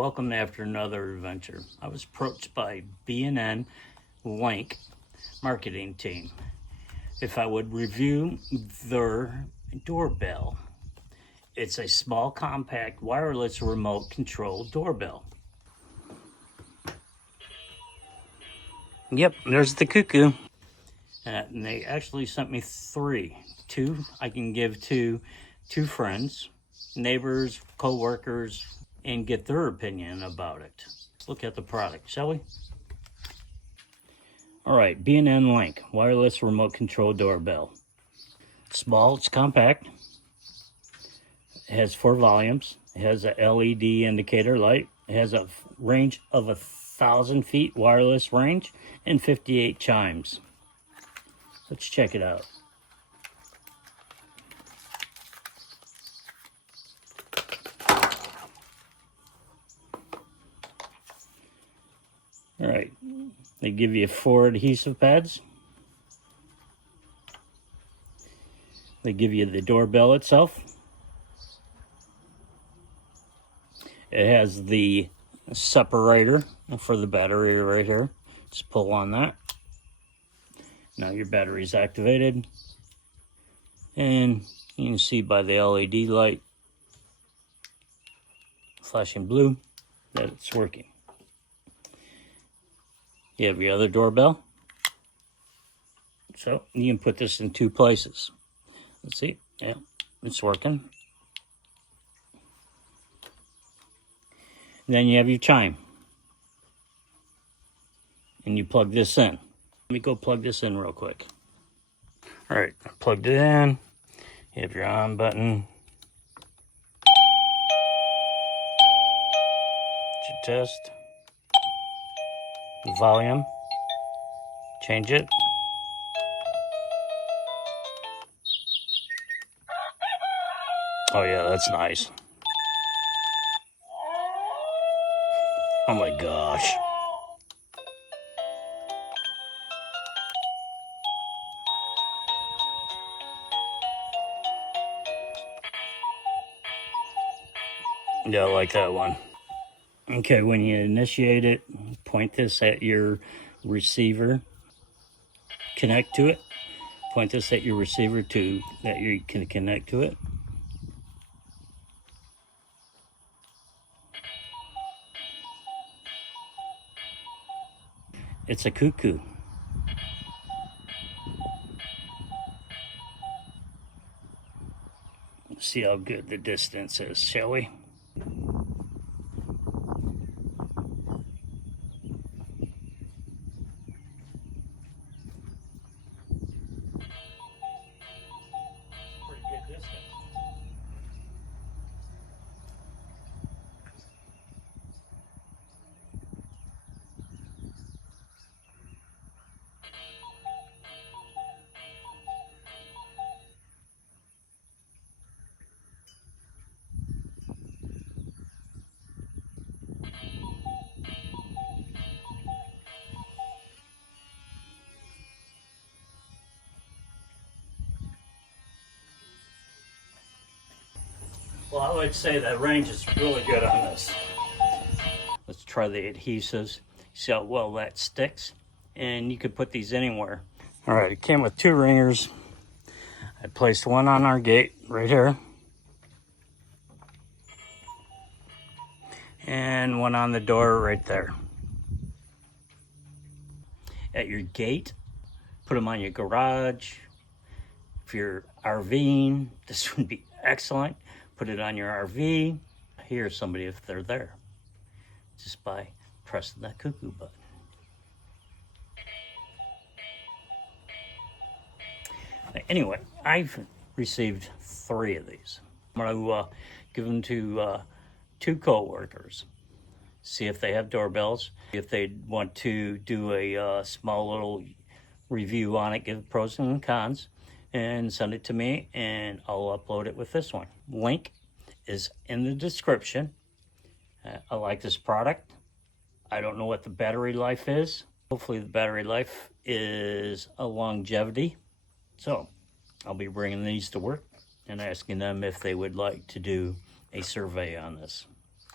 Welcome to After Another Adventure. I was approached by B&N Link marketing team if I would review their doorbell. It's a small, compact, wireless remote control doorbell. Yep, there's the cuckoo. And they actually sent me two I can give to two friends, neighbors, co-workers, and get their opinion about it. Let's look at the product, shall we? All right, B&N Link wireless remote control doorbell. It's small, it's compact. It has 4 volumes. It has a LED indicator light. It has a range of 1,000 feet wireless range and 58 chimes. Let's check it out. All right, they give you 4 adhesive pads. They give you the doorbell itself. It has the separator for the battery right here. Just pull on that. Now your battery's activated. And you can see by the LED light flashing blue that it's working. You have your other doorbell. So you can put this in 2 places. Let's see. Yeah, it's working. Then you have your chime. And you plug this in. Let me go plug this in real quick. All right, I plugged it in. You have your on button. Your test. Volume. Change it. Oh yeah, that's nice. Oh my gosh. Yeah, I like that one. Okay, when you initiate it, point this at your receiver. Connect to it. Point this at your receiver to that you can connect to it. It's a cuckoo. Let's see how good the distance is, shall we? Pretty good distance. Well, I would say that range is really good on this. Let's try the adhesives. See how well that sticks. And you could put these anywhere. All right, it came with 2 ringers. I placed one on our gate right here. And one on the door right there. At your gate, put them on your garage. If you're RVing, this would be excellent. Put it on your RV. Hear somebody if they're there, just by pressing that cuckoo button. Anyway, I've received 3 of these. I'm going to give them to 2 co-workers. See if they have doorbells. If they want to do a small little review on it, give pros and cons, and send it to me, and I'll upload it with this one. Link is in the description. I like this product. I don't know what the battery life is. Hopefully the battery life is a longevity. So I'll be bringing these to work and asking them if they would like to do a survey on this.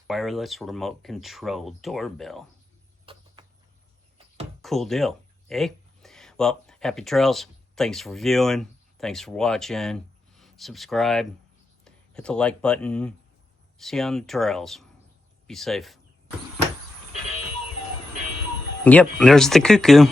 Wireless remote control doorbell. Cool deal, eh? Well, happy trails. Thanks for viewing. Thanks for watching. Subscribe. Hit the like button. See you on the trails. Be safe. Yep, there's the cuckoo.